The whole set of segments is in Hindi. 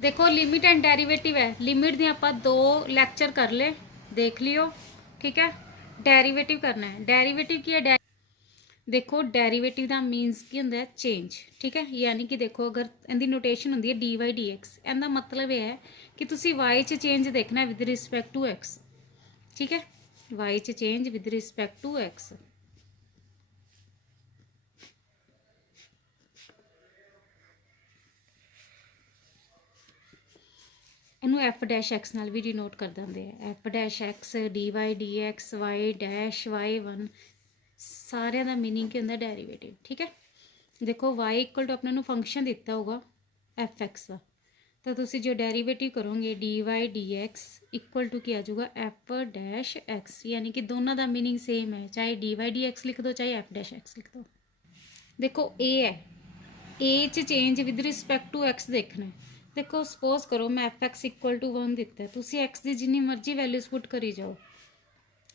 देखो लिमिट एंड डेरिवेटिव है, लिमिट दी आप दो लैक्चर कर ले, देख लियो, ठीक है। डेरिवेटिव करना है, डेरिवेटिव की है देखो डेरिवेटिव का मीनस की होंगे चेंज, ठीक है। यानी कि देखो अगर इनकी नोटेशन होंगी है डी वाई डी एक्स, इनका मतलब यह है कि तुसी वाई च चेंज देखना है विद रिस्पैक्ट टू एक्स, ठीक है। वाई च change with respect to X. इनू एफ डैश एक्स नाल भी डिनोट कर देंगे, F dash X D Y D X Y dash Y one, सारे का मीनिंग क्या होंगे डेरिवेटिव, ठीक है। देखो वाई इक्वल टू अपने फंक्शन दिता होगा एफ एक्स का, तो तुसी जो डेरिवेटिव करोगे D Y D X equal to क्या आ जाऊगा एफ डैश एक्स, यानी कि दोनों का मीनिंग सेम है, चाहे डी वाई डी एक्स लिख दो चाहे एफ डैश एक्स लिख दो। देखो ए है, ए च change with respect to x देखना है। देखो सपोज करो मैं F x equal to one दिता है, तुसी एक्स की जिनी मर्जी वैल्यूज पुट करी जाओ,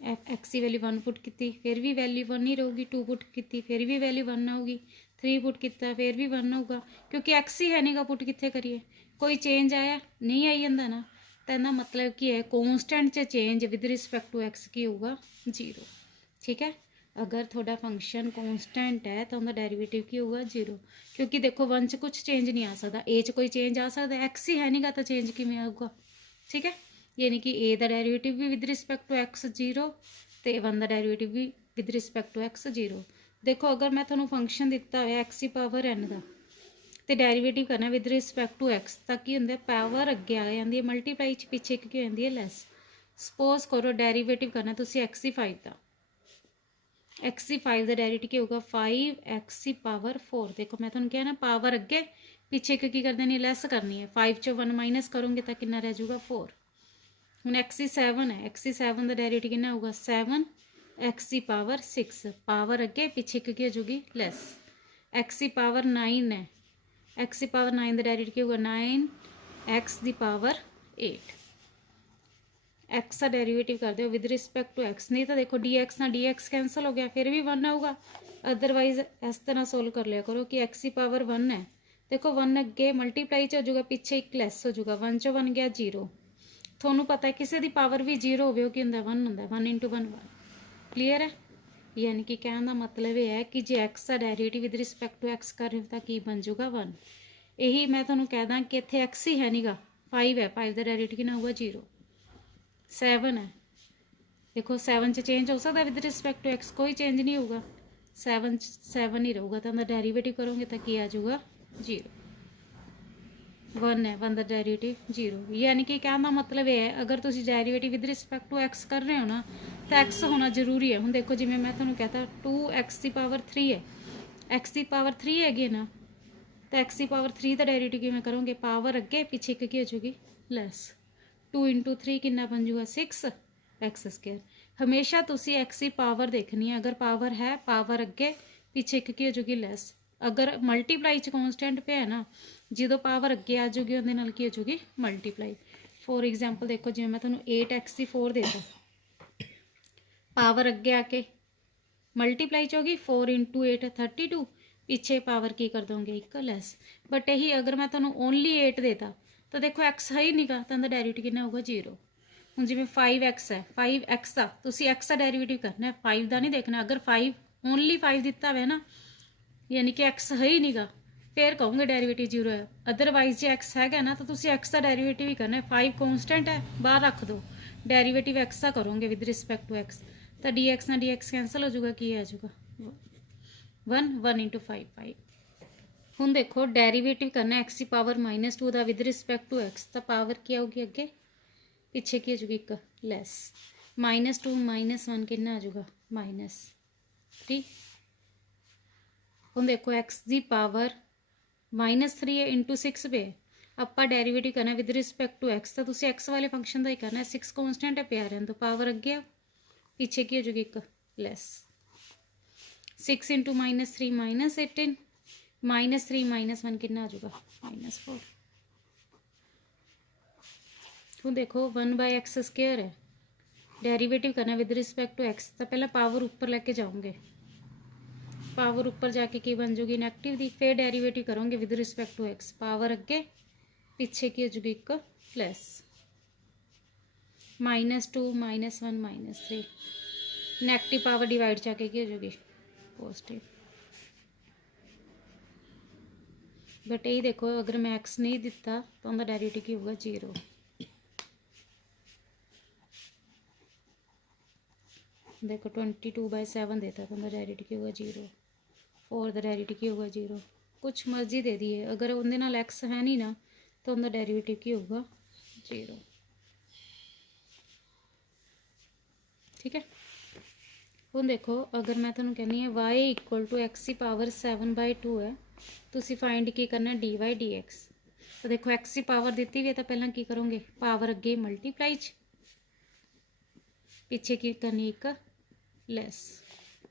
एफ एक्स की वैल्यू वन पुट की फिर भी वैल्यू वन ही रहूगी, टू पुट की फिर भी वैल्यू वन आऊगी, थ्री पुट किया फिर भी वन होगा, क्योंकि एक्स ही है नहीं गा पुट कितने करिए, कोई चेंज आया नहीं आई जाता ना, तो इसका मतलब की है कॉन्सटेंट च change with respect to X की होगा जीरो, ठीक है। अगर थोड़ा फंक्शन कॉन्सटेंट है तो उनका डेरिवेटिव की होगा जीरो, क्योंकि देखो वन च कुछ चेंज नहीं आ सकता, ए च कोई चेंज आ सकता, एक्स ही है नहीं गा तो चेंज किमें आऊगा, ठीक है। यानी कि ए का डेरिवेटिव भी with respect to X zero, तो वन का डेरिवेटिव भी with respect to X zero. देखो अगर मैं थोड़ा फंक्शन दिता हो एक्स की पावर एन का, तो डेरिवेटिव करना विद रिस्पैक्ट टू एक्स, तो की होंगे पावर अगे आ जाती है मल्टीप्लाई च पिछे की हो जाती है लैस। सपोज करो डेरिवेटिव करना तुसी एक्स सी फाइव का, एक्स सी फाइव का डेरिवेटिव क्या होगा फाइव एक्स सी पावर फोर। देखो मैं थोड़ा क्या ना पावर अगे पिछे की कर देनी लैस करनी है, फाइव चो वन माइनस करोगे तो कितना रह जाऊगा फोर। हूँ एक्स सी सैवन है, एक्स सी सैवन का डेरिवेटिव कितना होगा सैवन एक्स सी पावर सिक्स, पावर अगे पिछे की हो जाएगी लैस। एक्स सी पावर नाइन है, एक्स सी पावर नाइन का डेरिवेटिव क्या होगा nine X the power eight. X का डेरिवेटिव कर दो विद रिस्पैक्ट टू एक्स, नहीं तो देखो डी एक्स ना डी एक्स कैंसल हो गया फिर भी वन आऊगा, अदरवाइज इस तरह सोल्व कर लिया करो कि एक्स की पावर वन है, देखो वन अगे मल्टीप्लाई च हो जाएगा पिछे एक लैस हो जाएगा, वन चो वन गया जीरो, थोनू पता है किसी की पावर भी जीरो हो कि होंगे वन होंगे, one into one one, clear है। यानी कि कहने का मतलब यह है कि जो एक्स का derivative with respect to X कर रहे हो तो की बन जाऊगा वन। यही मैं थोड़ा कह दा कि इतने एक्स ही है नहीं गा, फाइव है, फाइव का डेरिवेटिव कितना होगा जीरो। सैवन है, देखो सैवन च चेंज हो सकता है विद रिस्पैक्ट टू एक्स, कोई चेंज नहीं होगा, सैवन सैवन ही रहूगा, तो डेरिवेटिव करोगे तो क्या आ जाऊगा जीरो। वन है, वन का डेरिवेटिव जीरो, यानी कि कहने का मतलब यह है अगर तुम derivative with respect to X कर रहे हो ना तो एक्स होना जरूरी है। हूँ देखो जिमें मैं थोड़ा कहता टू एक्स की पावर थ्री है, एक्स की पावर थ्री हैगी ना, तो एक्स की पावर थ्री का डेरिवेटिव किमें करोगे पावर अगे पिछे की हो जाएगी लैस, टू इंटू थ्री कितना बन जाऊगा सिक्स एक्स स्केयर। हमेशा तुसी एक्स की पावर देखनी है, अगर पावर है पावर अगे पिछे की हो जाएगी लैस, अगर मल्टीप्लाई च कॉन्सटेंट पे है ना जो पावर अगे आ जाऊगी उहदे नाल की हो जाऊगी मल्टीप्लाई। फॉर एग्जाम्पल देखो जिवें मैं तुहानूं एट एक्स की फोर देता, पावर अगे आके मल्टीप्लाई च होगी फोर इंटू एट 32, पिछे पावर की कर दोगे एक लैस। बट यही अगर मैं तुहानूं ओनली एट देता तो देखो एक्स है ही नहीं गा, तो डेरिवेटिव कितना होगा जीरो। हूँ जिमें फाइव एक्स है, फाइव एक्स का तुसी एक्स का डेरिवेटिव करना है, फाइव का नहीं देखना, अगर फाइव ओनली फाइव दिता हुआ ना यानी कि एक्स है ही नहीं गा, फिर कहोगे डेरिवेटिव जीरो है, अदरवाइज जो एक्स है ना तो तुसी एक्स का डेरिवेटिव ही करना है, फाइव कॉन्सटेंट है बाहर रख दो, डेरिवेटिव एक्स का करोगे विद रिस्पैक्ट टू एक्स, तो डी एक्स ना डी एक्स कैंसल हो जाएगा, की आ जाएगा one, one into five five. हूँ देखो डेरिवेटिव करना एक्स की पावर माइनस टू का विद रिस्पैक्ट टू एक्स, तो पावर क्या होगी अगे पिछे की हो जाएगी एक lace, minus two minus one कितना आ जाएगा माइनस थ्री। हूँ देखो एक्स की पावर माइनस थ्री है इंटू सिक्स पे आप डेरिवेटिव करना विद रिस्पैक्ट टू एक्स, तो तुम एक्स वाले फंक्शन का ही करना है, सिक्स कॉन्सटेंट है प्यार है तो पावर अगे पिछे की हो जाएगी एक less, six into minus three minus eighteen, minus three minus one कितना आ जाएगा माइनस फोर। तो देखो वन बाय एक्स स्क्वायर है, डेरिवेटिव करना विद रिस्पैक्ट टू एक्स, तो पहले पावर ऊपर लेके जाओगे, पावर ऊपर जाके की बन जाएगी नेगेटिव दी, फिर डेरिवेटिव करोगे with respect to X, power अगे पिछे की हो जाएगी एक प्लस, -2 -1 -3, नैगेटिव पावर डिवाइड जाके की हो जाएगी पॉजिटिव। बट यही देखो अगर मैं एक्स नहीं दिता तो उनका डेरिवेटिव की होगा 0। देखो 22/7 देता तो उनका डेरिवेटिव की होगा 0, 4 का डेरिवेटिव की होगा 0, कुछ मर्जी दे दी है, अगर उनके नाल एक्स है नहीं ना तो उनका डेरिवेटिव की होगा 0। ठीक है, ਹੁਣ देखो अगर मैं तुहानूं कहनी है y इक्वल टू x की पावर 7/2 है, तुसी फाइंड की करना dy dx। तो देखो x की पावर दी हुई है तो पहला की करोगे पावर अगे मल्टीप्लाई पिछे की करनी एक लैस।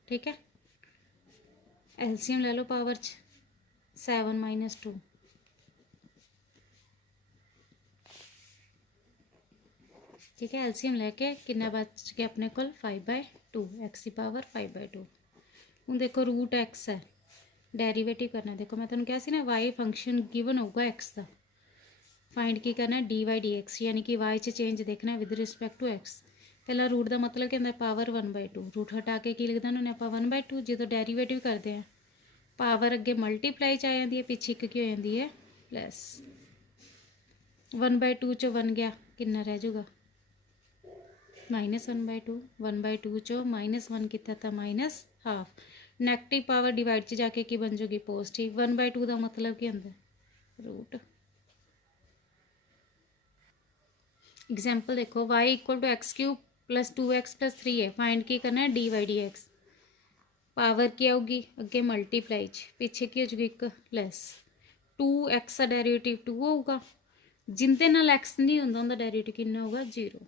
ठीक है, एलसीएम ले लो पावर 7 - 2, ठीक है, एलसीएम लैके कितना बच गया अपने को 5/2, एक्स की पावर 5/2। हूँ देखो रूट एक्स है, डेरीवेटिव करना, देखो मैं तुहानूं कहा सी ना वाई फंक्शन गिवन होगा एक्स का, फाइंड की करना dy dx, यानी कि वाई च चेंज देखना विद रिस्पैक्ट टू एक्स। पहला रूट का मतलब क्या होंगे पावर 1/2, रूट हटा के की लिख देना उन्हें आप 1/2, जो डेरीवेटिव करते हैं पावर अगे मल्टीप्लाई च आ जाती है, पिछे एक की हो जाती है प्लस, 1/2 चो 1 गया कितना रह जाऊगा -1/2, 1/2 चो -1 कितना था -1/2, नैगेटिव पावर डिवाइड च जाके की बन जाएगी पॉजिटिव, 1/2 का मतलब क्या होंगे रूट। एग्जाम्पल देखो y equal to x³ + 2x + 3 है, फाइंड की करना है dy dx। पावर की आऊगी अगे मल्टीप्लाई पिछे की हो जाएगी एक प्लस, 2x का डेरिवेटिव 2 होगा, जिंदे नाल x नहीं होंदा उनका डेरिवेटिव कितना होगा 0।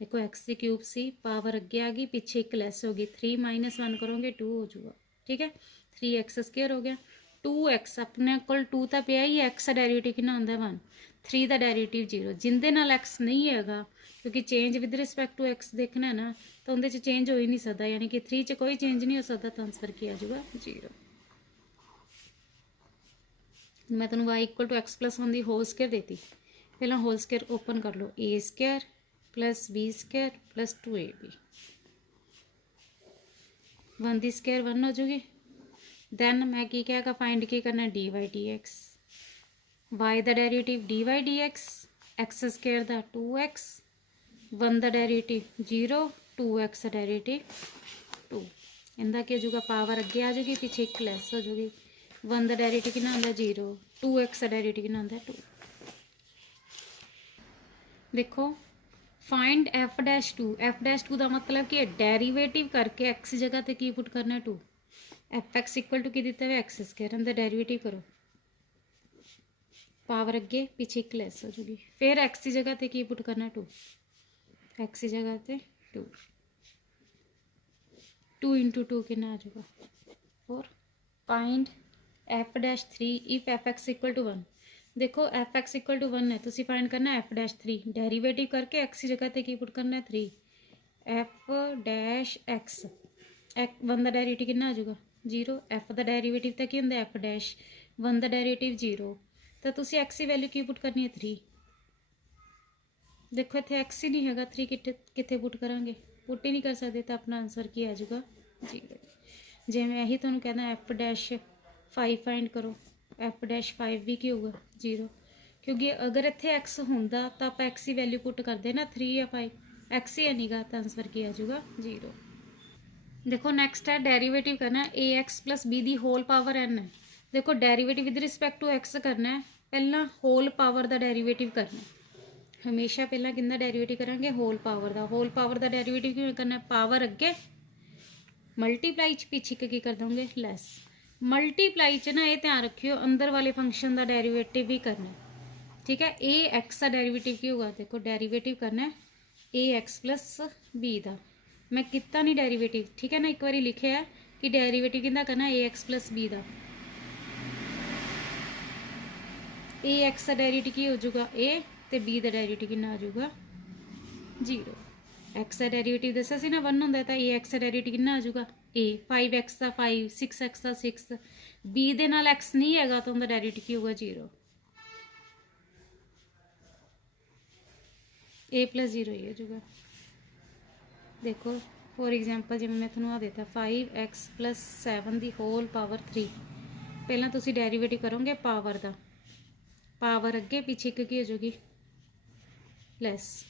देखो x³ सी पावर अगे आ गई पिछे एक लैस होगी, 3 - 1 करोगे 2 हो जाएगा। ठीक है, 3x² हो गया, 2x अपने को 2 तो पिया ही, x का डेरिवेटिव कितना होंदा 1, 3 का डेरिवेटिव 0, जिंदे नाल x नहीं है क्योंकि change with respect to x देखना है ना तो उनके चेंज हो ही नहीं सकता, यानी कि 3 च कोई चेंज नहीं हो सकता, तो आंसर किया जाएगा 0। मैं तुम y इक्वल टू x + 1 की होल स्केयर देती, पहला होल स्केयर ओपन कर लो, a² + b² + 2ab, 1 की स्केयर 1 हो जाएगी। दैन मैं की क्या फाइंड की करना dy dx, y का डेरिवेटिव dy dx, x² का 2x, 1 का डेरिवेटिव 0, 2x का डेरिवेटिव 2, इनका क्या हो जाएगा पावर अगे आ जाएगी पिछे एक लैस हो जाएगी, 1 का डेरिवेटिव कितना होंगे 0, 2x का डेरिवेटिव कितना होंगे 2। देखो फाइंड f'2, f'2 का मतलब कि डेरिवेटिव करके x जगह ते की पुट करना 2, fx इक्वल टू की दिता है x², इनका डेरिवेटिव करो, पावर अगे पिछे एक लैस हो जाएगी, फिर x की जगह ते की पुट करना 2, x की जगह ते 2, 2 × 2 कितना आ जाएगा 4। Find f'3 if fx equal to 1, देखो fx इक्वल टू 1 है, तुसी फाइंड करना f'3, डेरिवेटिव करके x की जगह ते की पुट करना 3, f'(x) 1 का डेरिवेटिव कितना आ जाएगा 0, f का डेरिवेटिव तो की होंगे f', 1 का डेरिवेटिव 0, तो तुसी x की वैल्यू की पुट करनी है 3। देखो इतने x ही नहीं है, 3 कितने पुट करांगे, पुट ही नहीं कर सकते, तो अपना आंसर की आ जाएगा 0। जे मैं यही तुहानूं कहना f'5 फाइंड करो, f'5 भी की होगा 0, क्योंकि अगर इतने x होंदा तो आप x की वैल्यू पुट करते ना 3 या 5, x ही है नहीं गा, तो आंसर की आ जाएगा 0। देखो नैक्सट है डेरीवेटिव करना है ax + b की होल पावर n है। देखो derivative with respect to x करना है, पहला होल पावर का डेरीवेटिव करना है, हमेशा पहला किंदा डेरीवेटिव करांगे होल पावर का, होल पावर का डेरीवेटिव क्यों करना है, पावर अगे मल्टीप्लाई पिछे की कर दोगे लैस, मल्टीप्लाई च ना ये ध्यान रखियो अंदर वाले फंक्शन का डेरीवेटिव भी करना है। ठीक है, ax का डेरीवेटिव की होगा, देखो डेरीवेटिव करना है ax + b का, मैं कितना नहीं डेरीवेटिव, ठीक है ना, एक बार लिखे है कि डेरीवेटिव किंदा करना ax + b का, ax का डेरीवेटिव की हो जाएगा a तो b का डेरीवेटिव कितना आ जाएगा 0, x का डेरीवेटिव दसा सी ना 1 होंगे तो ax का डेरीवेटिव कितना आ जाएगा a, 5x का 5, 6x का 6, b दे नाल x नहीं है तो उनका डेरीवेटिव की होगा 0। ए प्लस 0 ही हो जाएगा। देखो फॉर एग्जाम्पल जिवें मैं थोड़ा आ देता 5x plus 7 the whole power 3। पहला तुसी डेरीवेटिव करोगे पावर का, पावर अगे पीछे एक की हो जाएगी लैस,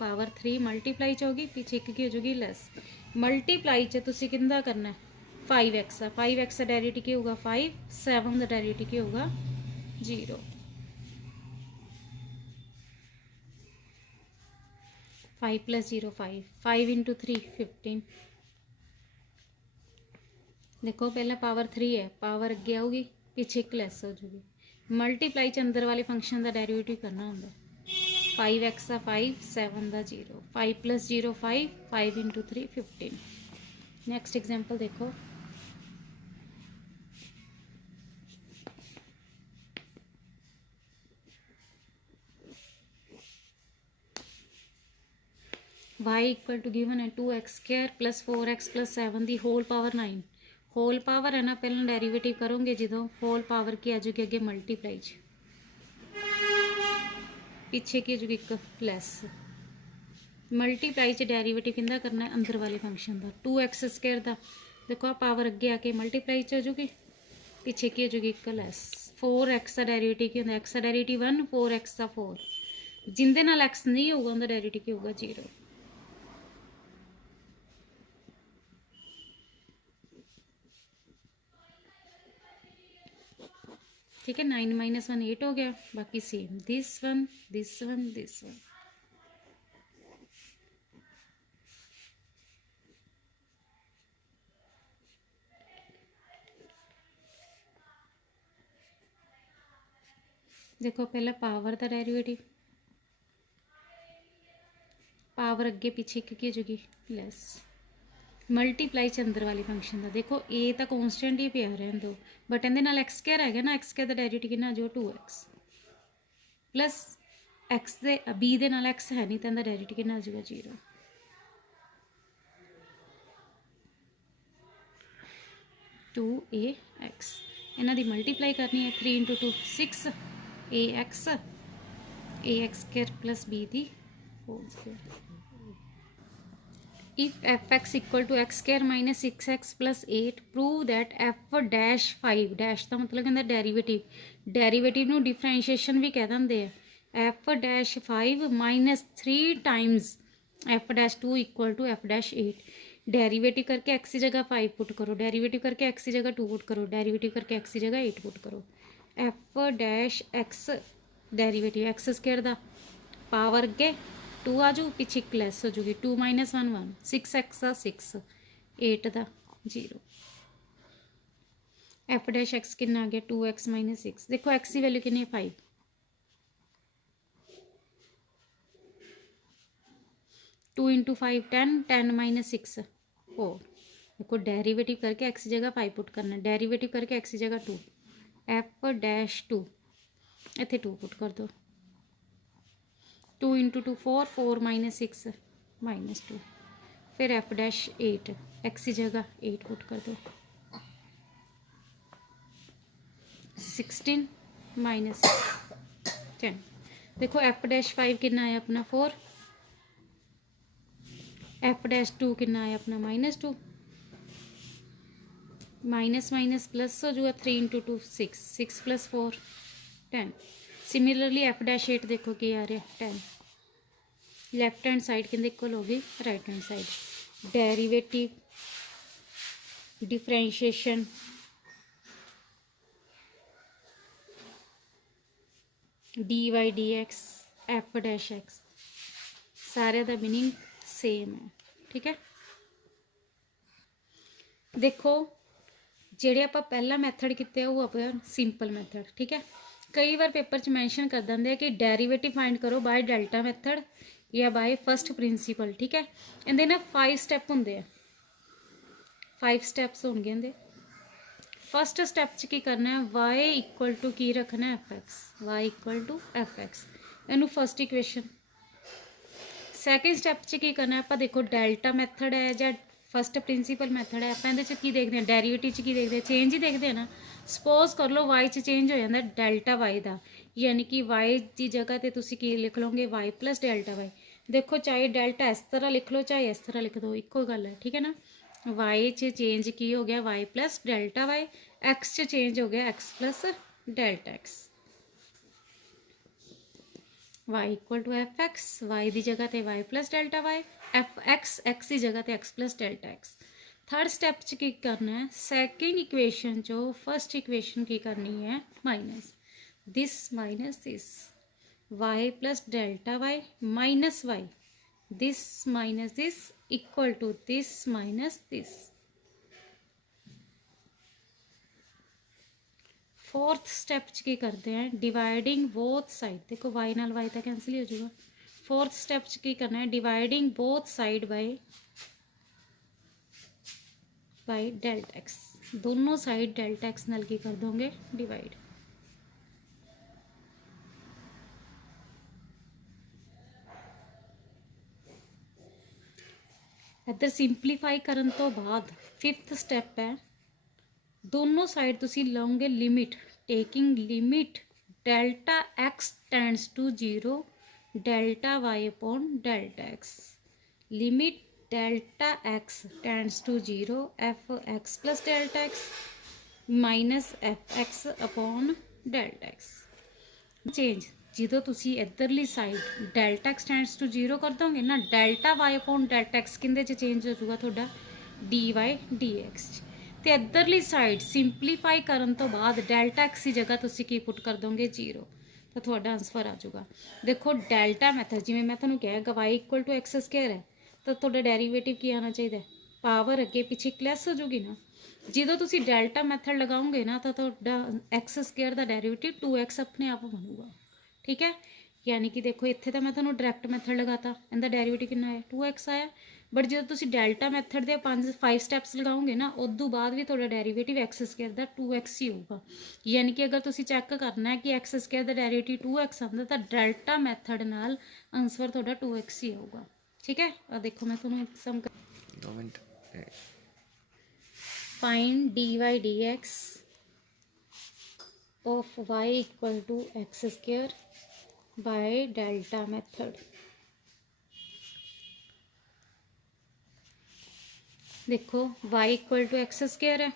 पावर 3 मल्टीप्लाई च होगी, पीछे एक की हो जाएगी लैस। मल्टीप्लाई च तुसी किंदा करना है 5x है, 5x का डेरिवेटिव क्या होगा 5, 7 का डेरिवेटिव क्या होगा 0। 5 प्लस 0 5, 5 इंटू 3 15। देखो पहले पावर 3 है, पावर अगे आऊगी पीछे एक लैस हो जाएगी। मल्टीप्लाई च अंदर वाले फंक्शन का डेरिवेटिव करना होंगे 5x का 5, 7 का 0, 5 प्लस 0 5, 5 इंटू 3 15। नैक्सट एग्जाम्पल देखो y इक्वल टू गिवन है 2x square plus 4x plus 7 the whole power 9। Whole power है ना, पहले डेरिवेटिव करोगे जो होल पावर की आ जाएगी अगे मल्टीप्लाई च, पीछे की आ जाएगी एक लैस। मल्टीप्लाई च डेरिवेटिव किंदा करना है अंदर वाले फंक्शन का 2x स्क्वायर का। देखो आ पावर अगे आके मल्टीप्लाई च हो जाएगी, पीछे की हो जाएगी एक लैस। 4x का डेरिवेटिव की होंगे, x का डेरिवेटिव 1, 4x का 4, जिंदे नाल x नहीं होगा उनका डेरिवेटिव की होगा 0। ठीक है 9 माइनस 1 8 हो गया, बाकी same this one this one this one. देखो पहला पावर का डेरिवेटिव, पावर अगे पीछे की हो जाएगी लैस। मल्टीप्लाई च अंदर वाले फंक्शन का देखो ए तो कॉन्सटेंट ही पिया रहने दो, बट इहदे नाल एक्स स्क्वायर है ना, एक्स स्क्वायर का डेरिवेटिव कितना जो 2x प्लस एक्स दे बी दे नाल एक्स है नहीं तो इहदा डेरिवेटिव कितना आ जाएगा 0। टू ए एक्स, इन्हों की मल्टीप्लाई करनी है 3 into 2 6 a x square plus b the whole square. If f x equal to x square minus 6x plus 8 prove that f dash 5, dash का मतलब कहता डेरीवेटिव, डेरीवेटिव नू डिफरेंशिएशन भी कह देंगे F dash 5 minus 3 times f dash 2 equal to f dash 8। Derivative करके एक्स की जगह 5 पुट करो, डेरीवेटिव करके एक्स की जगह 2 पुट करो, डेरीवेटिव करके एक्स की जगह 8 पुट करो। F dash x derivative x square का पावर अगे 2 आ जाऊ, पीछे एक लैस हो जाएगी 2 माइनस 1 1, 6x का 6, 8 का 0। एफ डैश एक्स कितना आ गया 2x माइनस 6। देखो एक्स की वैल्यू कितनी है 5, 2 इंटू 5 10, 10 माइनस 6 4। देखो डेरिवेटिव करके एक्स की जगह 5 पुट करना, डेरिवेटिव करके एक्स की जगह 2, एफ डैश 2 इतने 2 पुट कर दो, 2 इंटू 2 4, 4 माइनस 6 माइनस 2, फिर एफ डैश 8 एक्स की जगह 8 पुट कर दो, 16 माइनस 10। देखो एफ डैश 5 कितना है अपना 4, एफ डैश 2 कितना है अपना माइनस 2, माइनस माइनस प्लस हो जाएगा 3 into 2 6, 6 plus 4 10। Similarly f dash 8 देखो कि आ रहा है 10, लैफ्ट हैंड साइड के इक्वल होगी right hand side. Derivative differentiation d Y D x f dash x सारे का मीनिंग सेम है। ठीक है देखो ਜਿਹੜੇ ਆਪਾਂ ਪਹਿਲਾ ਮੈਥਡ ਕੀਤੇ ਉਹ ਆਪਾਂ ਸਿੰਪਲ ਮੈਥਡ। ਠੀਕ ਹੈ ਕਈ ਵਾਰ ਪੇਪਰ 'ਚ ਮੈਂਸ਼ਨ ਕਰ ਦਿੰਦੇ ਆ ਕਿ ਡੈਰੀਵੇਟਿਵ ਫਾइंड ਕਰੋ ਬਾय ਡੈਲਟਾ ਮੈਥਡ ਜਾਂ ਬਾय ਫਸਟ ਪ੍ਰਿੰਸੀਪਲ। ਠੀਕ ਹੈ ਇਹਦੇ ਨਾ 5 ਸਟੈਪ ਹੁੰਦੇ ਆ, 5 ਸਟੈਪਸ ਹੋਣਗੇ ਇਹਦੇ। फस्ट स्टैप च की करना है y इक्वल टू की रखना f x, y equal to f x इनू फस्ट इक्वेशन। सैकेंड स्टैप च की करना है आप देखो डेल्टा मैथड है या फस्ट प्रिंसीपल मैथड है, आप ये की देखते हैं डेरीवेटिव च की देखते हैं चेंज ही देखते हैं ना। सपोज कर लो y च चेंज हो जाता डेल्टा y का, यानी कि y की जगह तो तुम की लिख लोगे y प्लस डेल्टा y, देखो चाहे डेल्टा इस तरह लिख लो चाहे इस तरह लिख दो, इको गल है, ठीक है ना। वाई च चेंज की हो गया y plus delta y, x च चेंज हो गया x plus delta x. Y equal to f x, y की जगह ते y plus delta y, f x x की जगह ते x plus delta x. Third step च की करना है, सैकेंड इक्वेशन चो फर्स्ट इक्वेशन की करनी है minus this y plus delta y minus y this minus this equal to this minus this. Fourth step च की करते हैं, डिवाइडिंग बोथ साइड, देखो वाई नाल वाई तो कैंसिल ही हो जाएगा। फोर्थ स्टैप च की करना है, dividing both side by delta x, दोनों साइड डेल्टा एक्स नाल की कर दोगे डिवाइड। इधर सिंपलीफाई करन तो बाद फिफ्थ स्टैप है, दोनों साइड तुसी लोगे limit, taking limit delta x tends to 0 delta y upon delta x, limit delta x tends to 0 f x plus delta x minus f x upon delta x. Change जो तुसी इधरली side delta x tends to 0 कर दोगे ना, delta y upon delta x किंदे च चेंज हो जाऊगा थोड़ा डी वाई डी एक्स। तो इधरली साइड सिंपलीफाई करन तो बाद डेल्टा एक्स की जगह तुसी की पुट कर दोगे 0, तो थोड़ा आंसर आ जाऊगा। देखो डेल्टा मैथड जिवें मैं तुहानूं कहा y equal to x square है, तो थोड़ा डेरीवेटिव की आना चाहिए, पावर अगे पिछे प्लस हो जाऊगी ना। जो तुसी डेल्टा मैथड लगाओगे ना तो थोड़ा एक्स स्क्वायर का डेरीवेटिव 2x अपने आप बनूगा, ठीक है। यानी कि देखो इत्थे तो मैं तुहानूं डायरैक्ट मैथड लगाता, इनका डेरीवेटिव कितना है 2x आया, बट जो तुसी डेल्टा मैथड के 5 स्टैप्स लगाओगे ना उदों बाद भी थोड़ा डेरीवेटिव एक्स स्क्वायर का 2x ही होगा। यानी कि अगर तुसी चैक करना है कि एक्स स्क्वायर का डेरीवेटिव 2x आता तो डेल्टा मैथड नाल आंसर थोड़ा 2x ही आऊगा, ठीक है। और देखो मैं तुहानूं some 2 minute, find d Y D x of y equal to x square by delta method. देखो y equal to x square है,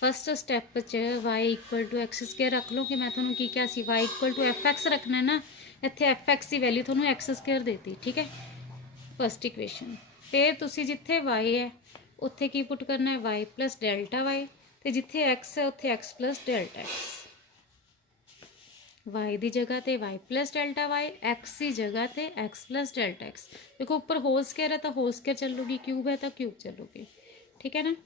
फस्ट स्टैप च y equal to x square रख लो कि मैं थोड़ा की क्या सी y equal to f x रखना है ना, इतने एफ एक्स की वैल्यू थोड़ा एक्स स्क्वायर देती, ठीक है फस्ट इक्वेशन। फिर तुसी जिथे y है उत्थे की पुट करना है y प्लस डेल्टा वाई, तो जिथे x है उत्थे x plus delta x, y की जगह ते y plus delta y, x की जगह ते x प्लस डेल्टा एक्स। देखो ऊपर होल स्क्वायर है तो होल स्क्वायर चलूगी, क्यूब है तो क्यूब चलूगी, ठीक है ना।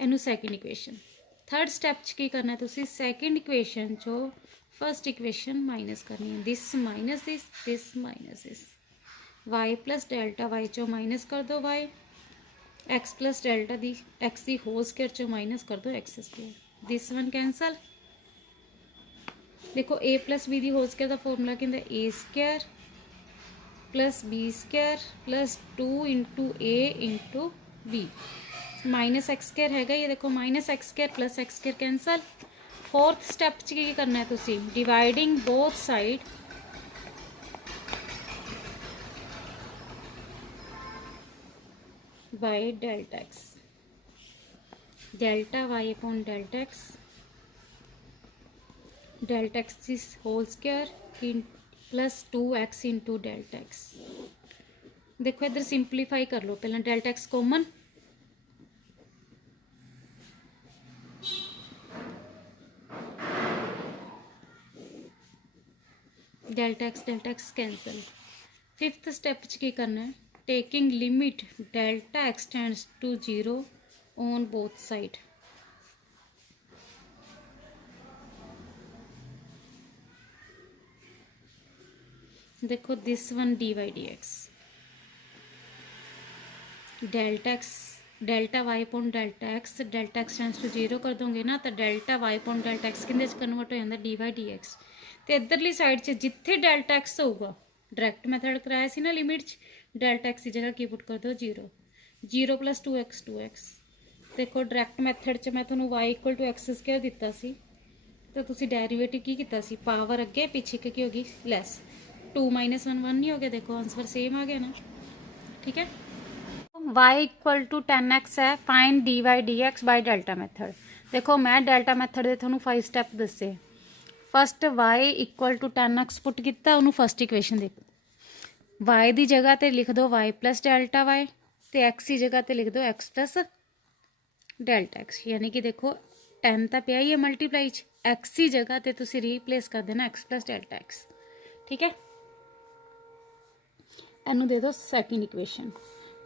इनू सैकेंड इक्वेशन। थर्ड स्टैप च की करना है तुसी सैकेंड इक्वेशन चो फर्स्ट इक्वेशन माइनस करनी है, this minus this minus this, y plus delta y चो माइनस कर दो वाई, एक्स प्लस डेल्टा दी एक्स की होल स्क्वायर चो माइनस कर दो x square, this one cancel. देखो a plus b the whole square का फॉर्मूला कहता है a square plus b square plus 2 into a into b, minus x square हैगा ये, देखो minus x square plus x square cancel. Fourth step च की करना है तुसी, dividing both side by delta x, delta y upon delta x, delta x is whole square in plus 2x into delta x. देखो इधर सिंपलीफाई कर लो, पहले delta x common, delta x cancel. Fifth step च की करना है, taking limit delta x tends to 0 on both side, देखो this one d Y D x, delta y upon delta x tends to 0 कर दोगे ना तो delta y upon delta x किंदे च कन्वर्ट हो जाता डी वाई डी एक्स। तो इधरली साइड च जिथे डेल्टा एक्स होगा, डायरैक्ट मैथड कराया सी ना लिमिट च, डेल्टा एक्स की जगह की पुट कर दो 0, 0 प्लस 2x। देखो डायरैक्ट मैथड च मैं तुहानूं y equal to x square दिता सी, तो तुसी डेरीवेटिव की कीता सी, पावर अगे पिछे की होगी लैस, 2 माइनस 1 1 नहीं हो गया, देखो आंसर सेम आ गया ना। ठीक है, y इक्वल टू 10x है, find dy dx by delta method. देखो मैं डेल्टा मैथड ਦੇ ਤੁਹਾਨੂੰ 5 स्टैप दसे। First y equal to 10x put किया, उन्होंने फस्ट इक्वेशन दे y की जगह पर लिख दो y प्लस डेल्टा y, तो x की जगह पर लिख दो x प्लस डेल्टा x। यानी कि देखो 10 तो पिया ही है मल्टीप्लाई च, x की जगह पर तुम रीप्लेस कर देना x प्लस डेल्टा x। ठीक है, इनू दे दो सैकेंड इक्वेशन।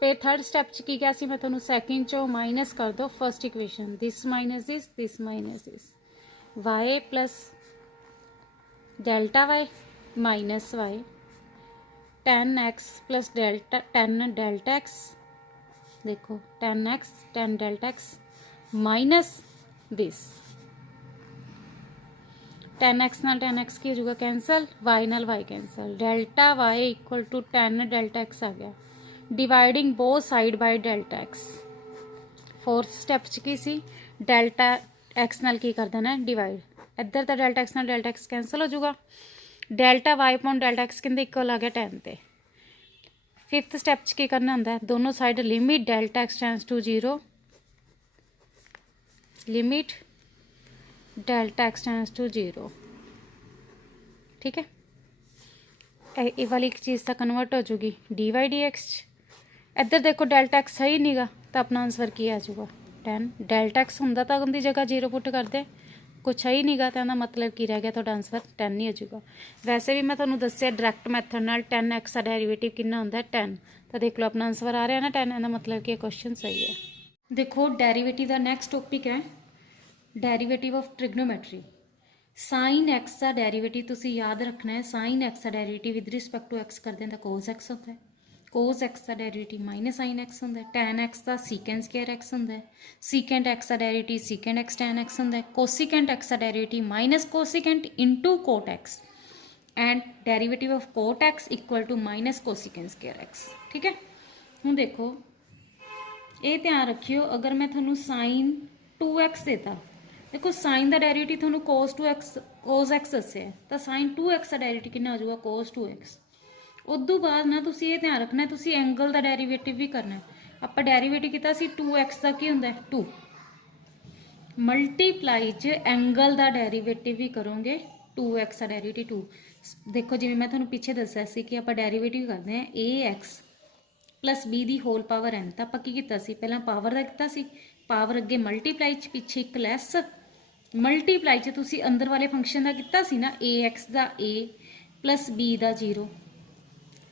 फिर थर्ड स्टैप च की क्या सी, मैं तुहानू सैकेंड चो माइनस कर दो first equation, this minus this minus this, y plus delta y minus y, 10x plus delta 10 delta x, देखो 10x 10 delta x minus this, 10x नाल 10x की हो जाएगा कैंसल, y नाल y cancel, delta y equal to 10 delta x आ गया, dividing both side by delta x। Fourth step च की सी, डेल्टा x नाल की कर देना डिवाइड, इधर तो डेल्टा x नाल डेल्टा x कैंसल हो जाऊगा, delta y upon delta x कहते इक्वल आ गया 10 ते। फिफ्थ स्टैप च की करना होंदा है, दोनों side limit delta x tends to 0, limit delta x tends to 0। ठीक है, ये वाली एक चीज़ तो कन्वर्ट हो जूगी डी वाई डी एक्स। इधर देखो डेल्टा एक्स है ही नहीं गा, तो अपना आंसर की आ जाऊगा 10। डेल्टा एक्स होंदा तो उनकी जगह 0 पुट कर दे, कुछ है ही नहीं गा, तो मतलब की रह गया तो आंसर 10 ही हो जाऊगा। वैसे भी मैं तुम्हें दसिया डायरैक्ट मैथड नाल 10x का डेरीवेटिव कितना होंदा है 10, तो देख लो अपना आंसर आ रहा है ना 10, इसका मतलब कि क्वेश्चन सही है। देखो डेरीवेटिव का नैक्सट टॉपिक है derivative of trigonometry. Sine x का डेरीवेटिव तुसी याद रखना है, साइन एक्स का derivative with respect to x करते हैं तो कोस एक्स होता है, कोस एक्स का डेरीवेटिव माइनस साइन एक्स होंदा है, टैन एक्स का सीकेंड स्केयर एक्स होंदा है, सीकेंड एक्स का derivative secant x tan x होंदा है, कोसिकेंड एक्स का derivative minus cosecant into cot x, and derivative of cot x equal to minus cosecant square x. ठीक है, हुण देखो ये ध्यान रखियो, अगर मैं थोनू साइन 2x देता, देखो साइन का डेरीवेटिव थोनू कोस 2x कोस एक्स दसिया, तो साइन 2x का डेरीवेटिव कितना हो जाऊगा कोस 2x। उदू बाद ना तुसी ये ध्यान रखना है, तुसी एंगल का डेरीवेटिव भी करना है। आप डेरीवेटिव किया 2x का की होंदा है 2, मल्टीप्लाई च एंगल का डेरीवेटिव भी करोगे 2x का डेरीवेटिव 2। देखो जिवें मैं तुहानू पीछे दसिया सी कि आप डेरीवेटिव करते हैं ax प्लस बी दी होल पावर एन, तो आप की पहला पावर का किया सी, पावर अगे मल्टीप्लाई च पिछे एक लैस, मल्टीप्लाई च तुसी अंदर वाले फंक्शन का किया सी ना ax का a प्लस बी का 0।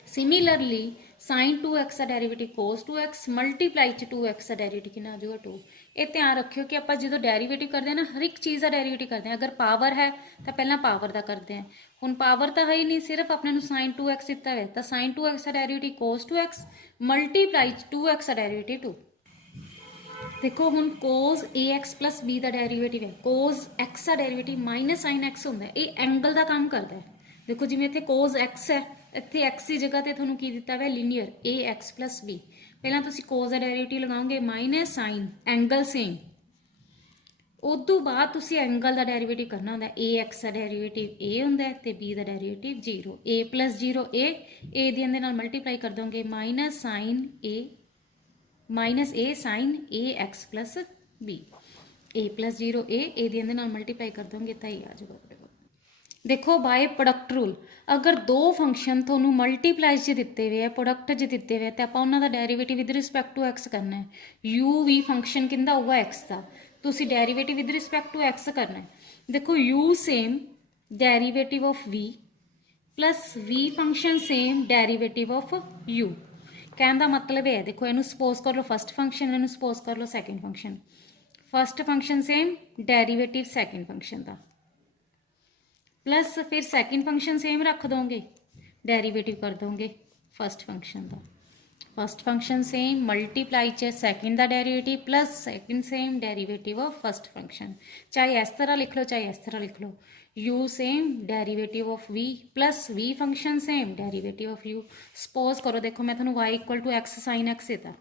सिमिलरली साइन 2x का डेरीवेटिव कोस 2x, मल्टीप्लाई च 2x का डेरीवेटिव कितना आ जाएगा 2। ये ध्यान रखियो कि आप जो डेरीवेटिव करते हैं ना हर एक चीज़ का डेरीवेटिव करते हैं, अगर पावर है तो पहला पावर का करते हैं, हुण पावर तो है ही नहीं, सिर्फ अपने साइन 2x दिता है, तो साइन 2x का डेरीवेटिव कोस 2x मल्टीप्लाई 2x का डेरीवेटिव 2। देखो हुण कोस ax प्लस b का डेरीवेटिव है, कोस x का डेरीवेटिव माइनस साइन एक्स होंदा है, ये एंगल का काम करता है। देखो जिवें इत्थे कोस x है, इत्थे x की जगह ते तुहानूं की दिता है लीनियर ax प्लस b, पहला तुसीं कोस का डेरीवेटिव लगाओगे माइनस साइन एंगल सेम, उदू बाद तुसीं एंगल का डेरीवेटिव करना होंदा है, ax का डेरीवेटिव a होंदा है ते b का डेरीवेटिव 0, a प्लस 0 a दी इहदे नाल मल्टीप्लाई कर दोगे minus sine a minus a sine a x plus b, a plus 0 a दी नाल मल्टीप्लाई कर दोगे तो ही आ जाएगा अपने को। देखो बाय प्रोडक्ट रूल, अगर दो फंक्शन थोनू मल्टीप्लाई च दिते हुए है, प्रोडक्ट च दिते हुए, तो आप उन्होंने derivative with respect to x करना है। यू वी फंक्शन किंदा होगा एक्स का, तुसी derivative with respect to x करना है। देखो u same derivative of v plus v function same derivative of u, कहने का मतलब है देखो इनू सपोज कर लो फस्ट फंक्शन, इनू सपोज कर लो second function, first function same derivative second function का, प्लस फिर सैकेंड फंक्शन सेम रख दोगे डेरीवेटिव कर दोगे फस्ट फंक्शन का, फस्ट फंक्शन सेम मल्टीप्लाई च सैकेंड का derivative plus second same derivative of first function, चाहे इस तरह लिख लो चाहे इस तरह लिख लो, u same derivative of v plus v function same derivative of u। Suppose करो देखो मैं थोड़ा y equal to x sine x देता,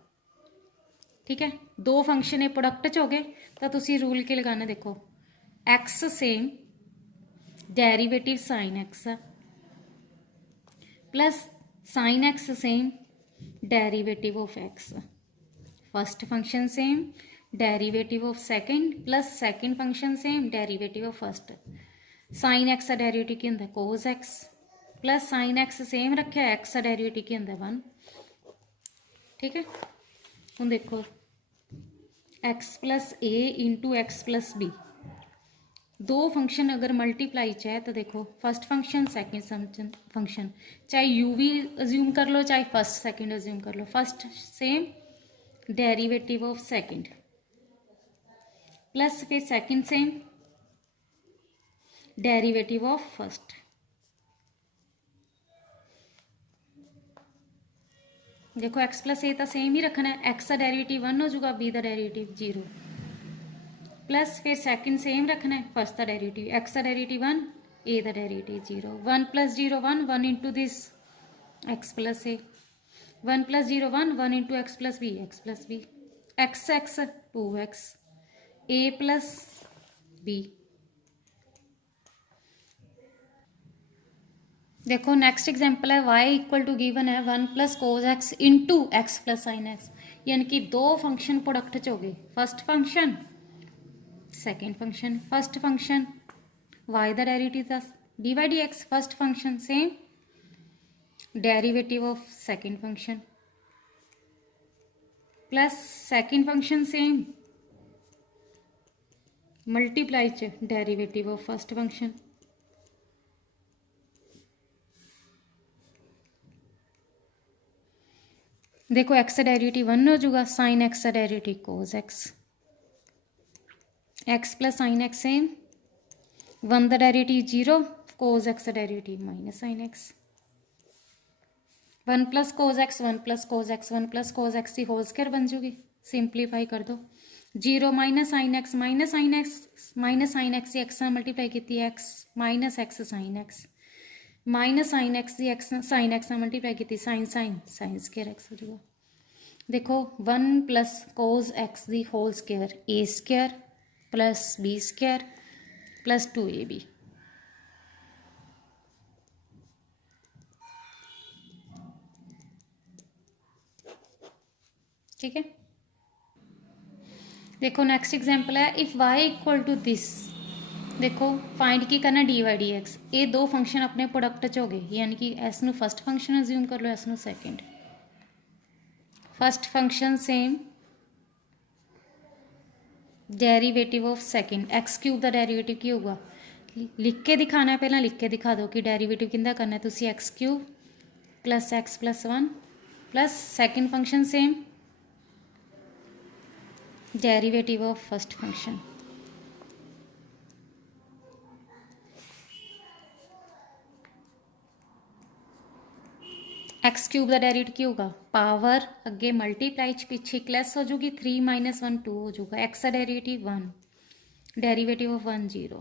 ठीक है, दो फंक्शन है प्रोडक्ट च हो गए, तो तुसी रूल के लगाना, देखो x same derivative sign x plus sine x same, derivative of x, first function same, derivative of second plus second function same, derivative of first. Sign x का डेरिवेटिव की होंगे cos x, plus sine x same रखे, एक्स का डेरिवेटिव की होंगे 1। ठीक है, हम देखो एक्स प्लस ए इंटू एक्स प्लस बी, दो फंक्शन अगर मल्टीप्लाई च है तो देखो फर्स्ट फंक्शन सेकंड फंक्शन, चाहे यू भी अज्यूम कर लो चाहे फर्स्ट सेकंड अज्यूम कर लो, first same, derivative of second plus फिर second same, derivative of first. देखो एक्स प्लस ए तो सेम ही रखना है, एक्स का डेरिवेटिव 1 हो जाएगा, बी का डेरिवेटिव 0, प्लस फिर सेकंड सेम रखना है, फर्स्ट का डेरिवेटिव, एक्स का डेरिवेटिव 1, ए का derivative 0, 1 plus 0 1, 1 into this x plus a, 1 plus 0 1, 1 into x plus b, x x 2x, a plus b. देखो नेक्स्ट एग्जाम्पल है y इक्वल टू गिवन है 1 plus cos x into x plus sine x, यानी कि दो फंक्शन प्रोडक्ट च हो गए, first function second function, first function y का डेरिवेटिव था dy dx, first function same, derivative of second function plus second function same, multiply च डेरिवेटिव ऑफ फर्स्ट फंक्शन। देखो एक्स का डेरिवेटिव 1 हो जाएगा, साइन एक्स का derivative cos x, x plus sine x same, 1 का डेरिवेटिव 0, कोस एक्स का derivative minus sine x, 1 plus cos x 1 plus cos x 1 plus cos x की होल स्क्वायर बन जाएगी, सिंपलीफाई कर दो, 0 माइनस साइन एक्स की एक्स मल्टीप्लाई की x minus x sine x, minus sine x की एक्स साइन एक्स मल्टीप्लाई की साइन स्क्वायर एक्स हो जाएगा। देखो 1 प्लस कोस एक्स की whole square a square plus b square plus 2ab, ठीक है। देखो नेक्स्ट एग्जाम्पल है if y equal to this, देखो फाइंड की करना dy dx, ये दो फंक्शन अपने प्रोडक्ट च हो गए, यानी कि एस नू फर्स्ट फंक्शन अज्यूम कर लो, एस नू second, first function same, derivative of second, x cube का डेरिवेटिव की होगा, लिख के दिखाना है, पहला लिख के दिखा दो कि डेरिवेटिव किंदा करना है, तुसी x cube plus x plus 1 plus second function same, derivative of first function, x cube का डेरिवेटिव की होगा, पावर अगे मल्टीप्लाई पीछे एक लैस हो जाएगी, 3 माइनस 1 2 हो जाएगा, एक्स का डेरिवेटिव 1, डेरिवेटिव ऑफ 1 0,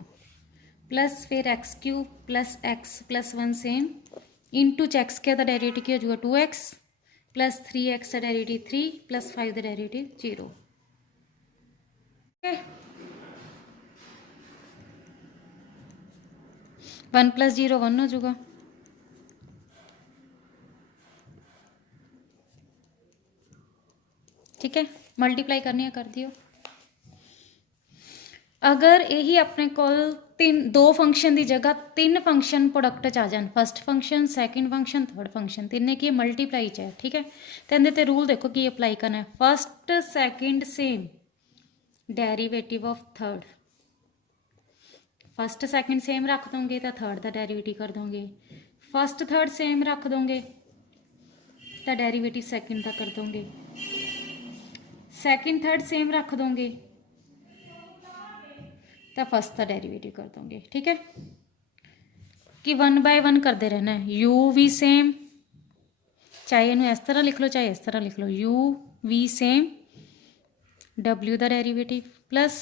प्लस फिर x cube plus x plus 1 same, into x के डेरिवेटिव की हो जाएगा 2x प्लस 3x का डेरिवेटिव 3 प्लस 5 का डेरिवेटिव 0। 1 प्लस 0 1 हो जाएगा, ठीक है, मल्टीप्लाई करनी है कर दियो। अगर यही अपने कोल दो फंक्शन की जगह 3 फंक्शन प्रोडक्ट च आ जाए, first function second function third function, तिने की मल्टीप्लाई च है, ठीक है, तो इहदे रूल देखो कि अप्लाई करना है, first second same, derivative of third, first second same रख दोगे तो थर्ड का डेरिवेटिव कर दोगे, फर्स्ट थर्ड सेम रख दोगे तो डेरिवेटिव सेकंड का कर दोगे, सेकंड थर्ड सेम रख दोगे तो फर्स्ट का डेरिवेटिव कर दोगे, ठीक है, कि 1 बाय 1 करते रहना है, यू भी सेम, चाहे इन्हें इस तरह लिख लो चाहे इस तरह लिख लो, यू वी सेम, डब्ल्यू का derivative plus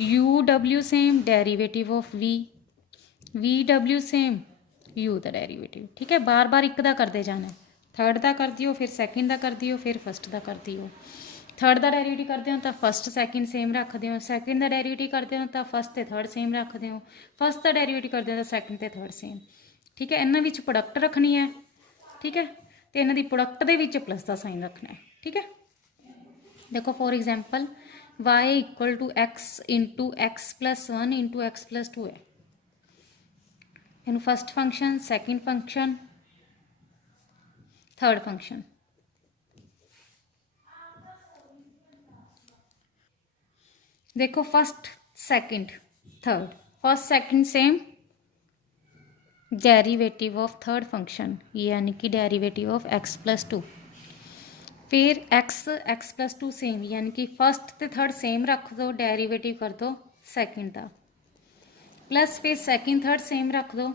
U W same, derivative of V W same, you का डेरिवेटिव, ठीक है, बार बार एक का करते जाना है, थर्ड का कर दियो फिर सेकंड का कर दियो फिर फर्स्ट का कर दियो, थर्ड का डेरिवेटिव करते हो तो फर्स्ट सेकंड सेम रख दो, सेकंड का डेरिवेटिव करते हो तो फर्स्ट ते थर्ड सेम रख दो, फर्स्ट का डेरिवेटिव करते हो तो सेकंड ते थर्ड सेम, ठीक है, इन्होंने प्रोडक्ट रखनी है, ठीक है। तो इन्हां दी प्रोडक्ट दे विच प्लस का साइन रखना है, ठीक है। देखो for example y equal to x into x plus 1 into x plus 2 है। इनू first function, second function, third function. देखो first second third, first second same, derivative of third function यानी कि डेरिवेटिव ऑफ एक्स प्लस 2। फिर एक्स प्लस 2 सेम यानी कि फर्स्ट तो थर्ड सेम रख दो, डेरिवेटिव कर दो सैकेंड का, प्लस फिर सैकेंड थर्ड सेम रख दो,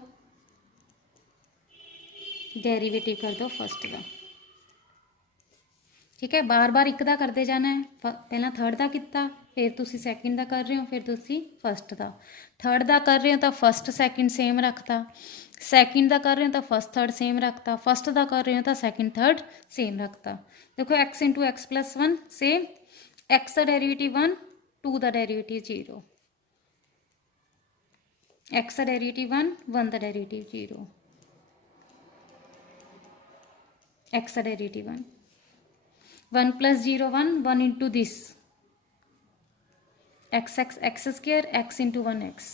डेरिवेटिव कर दो फर्स्ट का, ठीक है। बार बार एक दा करते जाना है, पहला थर्ड का किया, फिर तुसी सैकेंड का कर रहे हो, फिर तुसी फस्ट का। थर्ड का कर रहे हो तो फस्ट सैकेंड सेम रखता, सैकेंड का कर रहे हो तो फस्ट थर्ड सेम रखता, फस्ट का कर रहे हो तो सैकेंड थर्ड सेम रखता। देखो x into x plus 1 same, x का डेरिवेटिव 1, 2 का डेरिवेटिव 0, एक्स का डेरिवेटिव 1, 1 का डेरिवेटिव 0, एक्स का derivative 1, 1 plus 0 1, 1 into this x square, x into 1 x,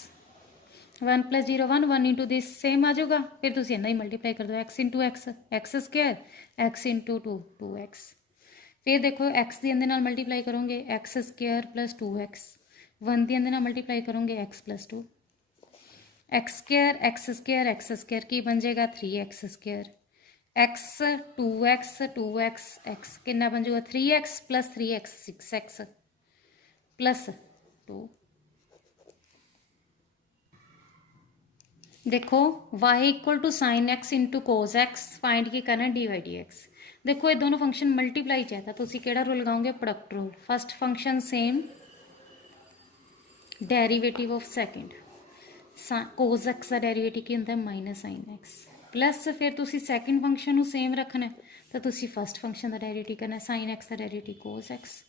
1 plus 0 1, 1 into this same आ जाऊगा, फिर तुम इन्ना ही मल्टीप्लाई कर दो, x into x square, x into 2 2 x. फिर देखो एक्स की अंदर मल्टीप्लाई करोगे एक्स स्क्वायर प्लस 2 एक्स, 1 की अंदर मल्टीप्लाई करोगे एक्स प्लस 2, एक्स स्क्वायर की बन जाएगा 3 एक्स स्क्वायर, एक्स 2 एक्स कितना बन जाएगा 3 x plus 3 x 6 x plus 2। देखो y equal to sine x into cos x, find की करना डी वाई डी एक्स। देखो ये दोनों फंक्शन मल्टीप्लाई चाहता, तो तुम केड़ा रूल लगाओगे, product rule. First function same, derivative of second, cos x का डेरिवेटिव की होंगे माइनस साइन एक्स, प्लस फिर तुम सैकेंड फंक्शन सेम रखना, तो तुम फस्ट फंक्शन का डेरिवेटिव करना, साइन एक्स का derivative cos x,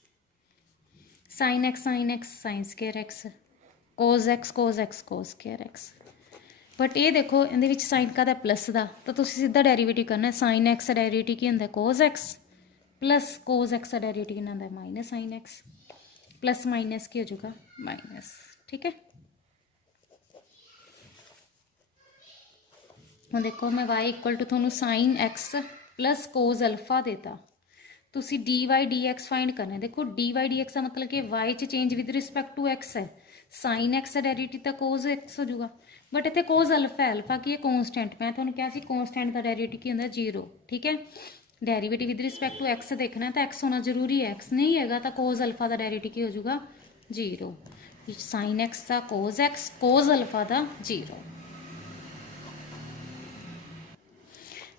sine x sine square x, cos x cos square x. But ये देखो ये साइन का प्लस का, तो तुम सीधा डेरिवेटिव करना, साइन एक्स का डेरिवेटिव की होंगे cos x, plus cos x का डेरिवेटिव की होंगे minus sine x, plus minus की हो जाएगा माइनस, ठीक है। हम देखो मैं y इक्वल टू थोनू sine x plus cos alpha देता, तुसी d Y D x find करना है। देखो डी वाई डी एक्स का मतलब कि y च change with respect to x है, साइन एक्स का डेरिवेटिव तो कोस एक्स हो जाऊगा, बट इतने कोस अल्फा है, अल्फा की है कॉन्स्टेंट, मैं थोड़ा क्या सी कॉन्स्टेंट का डेरिवेटिव की होंगे 0, ठीक है। Derivative with respect to x देखना है तो एक्स होना जरूरी है, एक्स नहीं है तो कोस अल्फा का डेरिवेटिव की हो जाऊगा 0, साइन एक्स का एक्स कोस अल्फा का 0।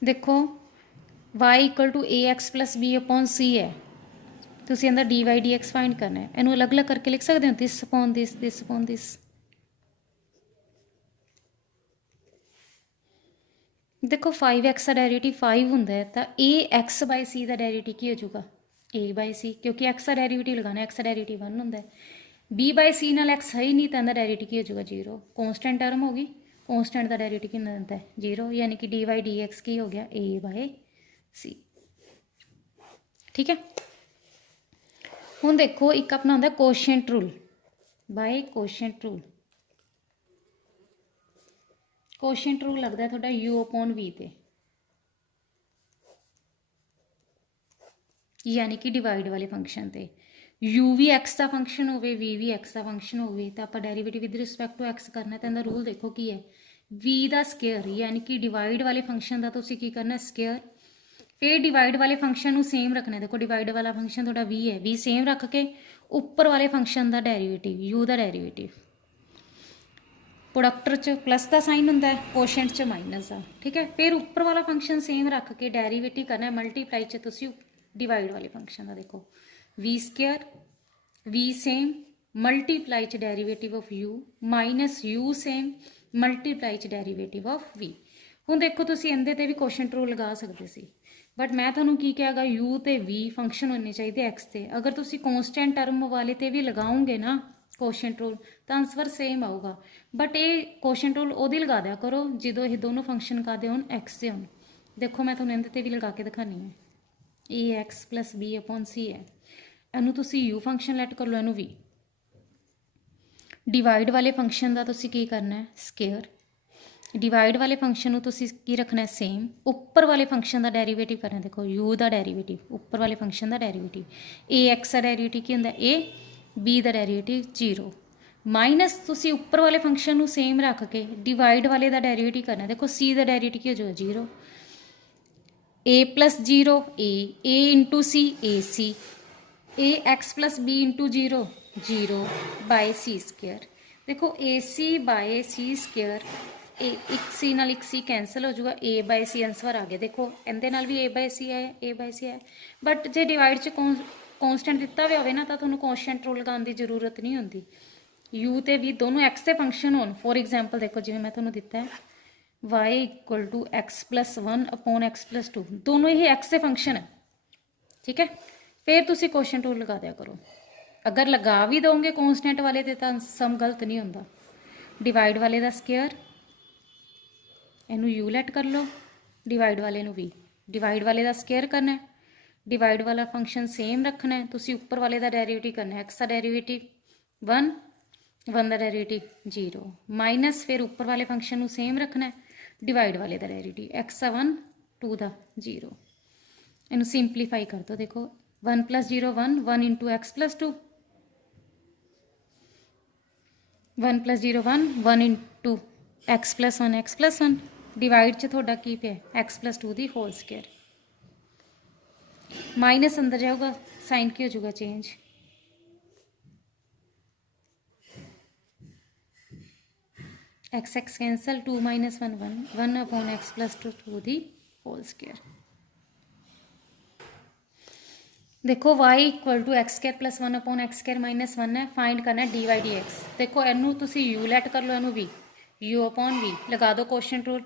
देखो y equal to a x plus b upon c है, तो अंदर d Y D x find करना है, इनू अलग अलग करके लिख सकते हो, this upon this upon this. देखो 5x का डेरिवेटिव 5 होंगे तो ए एक्स बाय सी का डेरिवेटिव की हो जाऊगा ए बाय सी, क्योंकि एक्स का डेरिवेटिव लगाना, एक्स का डेरिवेटिव 1 होंगे, बी बाय सी नाल एक्स है ही नहीं, तो इनका डेरिवेटिव की हो जाऊगा 0, कॉन्स्टेंट टर्म होगी, कॉन्स्टेंट का डेरिवेटिव कितना होता है 0, यानी कि डी वाई डी एक्स की हो गया ए बाय सी, ठीक है। हुण देखो एक अपना होंगे quotient rule, by quotient rule, quotient rule लगता है थोड़ा यू अपॉन वी ते, यानी कि डिवाइड वाले फंक्शन ते यू भी एक्स का फंक्शन हो, वी भी एक्स का फंक्शन हो, तो आप derivative with respect to x करना, तो इनका रूल देखो की है वी का स्केयर, यानी कि डिवाइड वाले फंक्शन का तुसीं की करना स्केयर, फिर डिवाइड वाले फंक्शन को सेम रखना। देखो डिवाइड वाला फंक्शन थोड़ा वी है, वी सेम रख के उपर वाले फंक्शन का डेरिवेटिव यू का डेरिवेटिव, प्रोडक्टर च प्लस का साइन होंगे, कोशेंट च माइनस का, ठीक है। फिर उपर वाला फंक्शन सेम रख के डेरिवेटिव करना, मल्टीप्लाई च तुसीं डिवाइड वाले फंक्शन का देखो v square, v same multiply च derivative of u minus u same multiply च डेरिवेटिव ऑफ वी। हुण देखो तुसीं इहदे ते भी कोशेंट रूल लगा सकते सी, बट मैं तुहानूं की कहा यू तो वी फंक्शन होने चाहिए एक्स से, अगर तुसीं कॉन्स्टेंट टर्म वाले ते भी लगाओगे ना कोशेंट रूल तो आंसर सेम आऊगा, बट ये कोशेंट रूल उहदी लगा दिया करो जो ये दोनों फंक्शन का दे होण एक्स से होण, देखो मैं तुहानूं इहदे ते भी लगा के दिखानी है। ए x plus b upon c है, इनू तुसी यू फंक्शन लैट कर लो, इनू वी। डिवाइड वाले फंक्शन का तुसी की करना है स्केयर, डिवाइड वाले फंक्शन नू तुसी की रखना है सेम, उपर वाले फंक्शन का डेरीवेटिव करना है। देखो यू का डेरीवेटिव, उपर वाले फंक्शन का डेरीवेटिव, ए एक्स का डेरीवेटिव की होंदा ए, बी का डेरीवेटिव 0 माइनस तुसी उपर वाले फंक्शन नू सेम रख के डिवाइड वाले का डेरीवेटिव करना है। देखो सी का डेरीवेटिव की हो जाएगा 0, a plus 0 a into c a c, a x plus b into 0 0 by c square. देखो a C bye c square, एक सी नाल एक सी कैंसल हो जाएगा, ए बाय सी आंसर आ गया। देखो इहदे नाल भी ए बाय सी है, ए बाय सी है, बट जे डिवाइड च कॉन्सटेंट दिता हुआ होवे ना तो तुहानूं कॉन्सटेंट रूल लगाउण की जरूरत नहीं होंदी। यू ते भी दोनों एक्स के फंक्शन होन, फॉर एग्जाम्पल देखो जिवें मैं तुहानूं दिता है y equal to x plus 1 upon x plus 2, दोनों ही एक्स के फंक्शन है, ठीक है। फिर तुसी क्वेश्चन रूल लगा दिया करो। अगर लगा भी दोगे कॉन्सटेंट वाले तो सम गलत नहीं होंदा। डिवाइड वाले का स्केयर, इनू यू लैट कर लो, डिवाइड वाले नू वी, डिवाइड वाले का स्केयर करना है, डिवाइड वाला फंक्शन सेम रखना है, तुसी उपर वाले का डेरीवेटिव करना है, एक्स का डेरीवेटिव 1 1 का डेरीवेटिव 0 माइनस फिर उपर वाले फंक्शन नू सेम रखना है, डिवाइड वाले का डेरीवेटिव एक्स का 1 2 का 0। इनू सिंपलीफाई कर दो। देखो 1 plus 0 1 1 into x plus 2, 1 plus 0 1 1 into x plus 1 x plus 1, divide च थोड़ा की पे x plus 2 the whole square, minus अंदर जाऊगा साइन की हो जाएगा change, x x cancel 2 minus 1 1 1 upon x plus 2 the whole square. देखो y equal to x square plus 1 upon x square minus 1 है, फाइंड करना है डी वाई डी एक्स। देखो इनू तुसी यू लैट कर लो, इनू वी, यू अपॉन वी लगा दो क्वेश्चन रूल।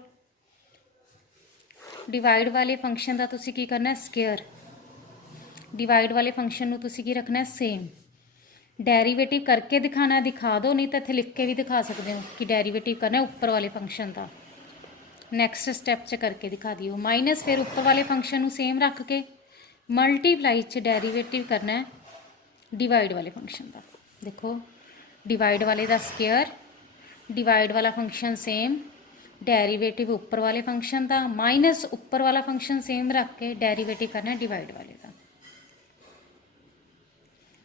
डिवाइड वाले फंक्शन का तुसी की करना है स्केयर, डिवाइड वाले फंक्शन नू तुसी की रखना है सेम, डेरीवेटिव करके दिखाना है दिखा दो, नहीं तो इत्थे लिख के भी दिखा सकते हो कि डेरीवेटिव करना है उपर वाले फंक्शन का। नैक्सट स्टैप च करके दिखा दियो, माइनस फिर उपर वाले फंक्शन नू सेम रख के मल्टीप्लाई च डेरीवेटिव करना है डिवाइड वाले फंक्शन का। देखो डिवाइड वाले का स्केयर, डिवाइड वाला फंक्शन सेम, डेरीवेटिव उपर वाले फंक्शन का, माइनस उपर वाला फंक्शन सेम रख के डेरीवेटिव करना है डिवाइड वाले का।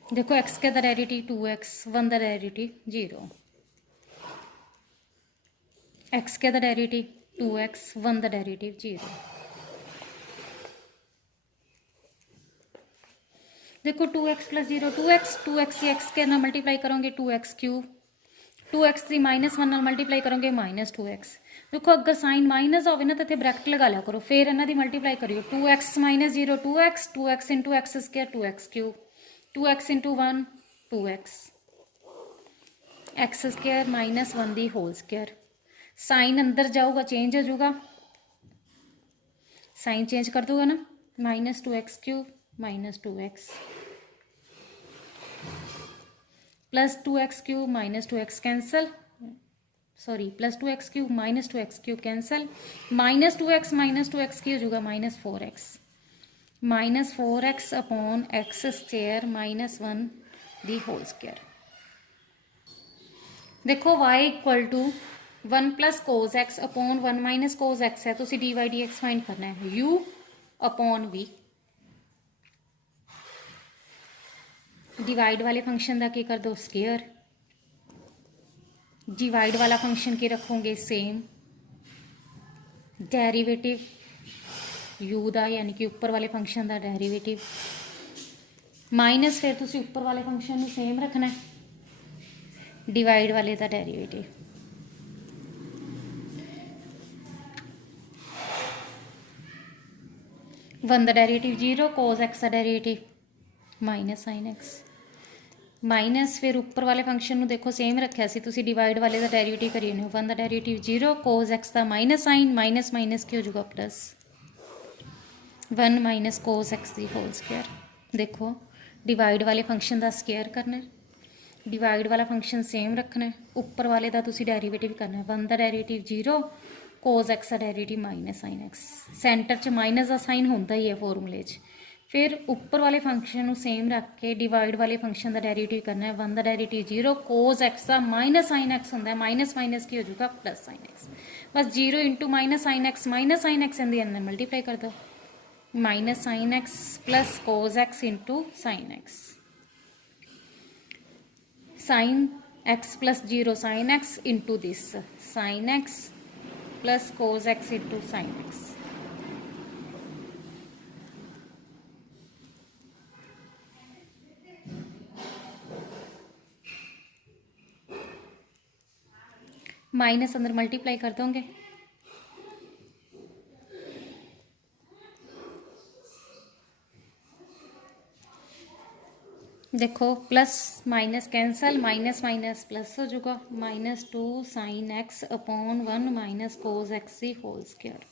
देखो एक्स का डेरीवेटिव 2x 1 का डेरीवेटिव 0, एक्स का डेरीवेटिव 2x 1 का डेरीवेटिव 0। देखो 2x प्लस 0 2x एक्स के ना मल्टीप्लाई करोगे 2x क्यूब, 2x की माइनस 1 मल्टीप्लाई करोगे माइनस 2x। देखो अगर साइन माइनस हो ना तो इतने ब्रैकेट लगा लिया करो, फिर इन्हों की मल्टीप्लाई करियो 2x minus 0 2x 2x into x square 2x cube, 2x into 1 2x, x square minus 1 the whole square. Sign अंदर जाऊगा चेंज हो जाऊगा, साइन चेंज कर दूंगा ना, minus 2x cube minus 2x plus 2x cube minus 2x cancel, sorry plus 2x cube minus 2x cube cancel, minus 2x की हो जाएगा minus 4x upon x square minus 1 the whole square. देखो y equal to 1 plus cos x upon 1 minus cos x है, तो d Y D x find करना है, u अपॉन वी। डिवाइड वाले फंक्शन का की कर दो स्केयर, डिवाइड वाला फंक्शन की रखोगे सेम, डेरिवेटिव u का यानी कि उपर वाले फंक्शन का डेरिवेटिव, माइनस फिर तुसी उपर वाले फंक्शन में सेम रखना है, डिवाइड वाले का डेरिवेटिव। वन का डेरिवेटिव 0, कोस एक्स का derivative minus sine x, minus फिर उपर वाले फंक्शन में देखो सेम रखा सी, तुसी डिवाइड वाले का डेरिवेटिव करी जाने, 1 का डेरिवेटिव 0, कोस एक्स का माइनस साइन, माइनस माइनस की हो जाएगा प्लस 1 माइनस कोस एक्स की होल स्क्वायर। देखो डिवाइड वाले फंक्शन का स्केयर करना है, डिवाइड वाला फंक्शन सेम रखना है, उपर वाले का तुसी डेरिवेटिव करना है, 1 का डेरिवेटिव 0, कोज एक्स का derivative minus sine x, centre च माइनस का साइन होंदा ही है फॉर्मूले च। फिर उपर वाले फंक्शन सेम रख के डिवाइड वाले फंक्शन का डेरिवेटिव करना है, 1 का डेरिवेटिव 0, कोज एक्स का माइनस साइन एक्स होंदा है, माइनस माइनस की हो जाऊगा प्लस साइन एक्स, बस 0 इंटू माइनस साइन एक्स इन दी अंदर मल्टीप्लाई कर दो, minus sine x plus cos x into sine x, sine x plus 0 sine x into this sine x plus cos x into sine x. Minus अंदर मल्टीप्लाई कर दोगे, देखो plus minus cancel, minus minus plus हो जाएगा, -2 sine x upon 1 minus cos x सी होल स्क्वायर।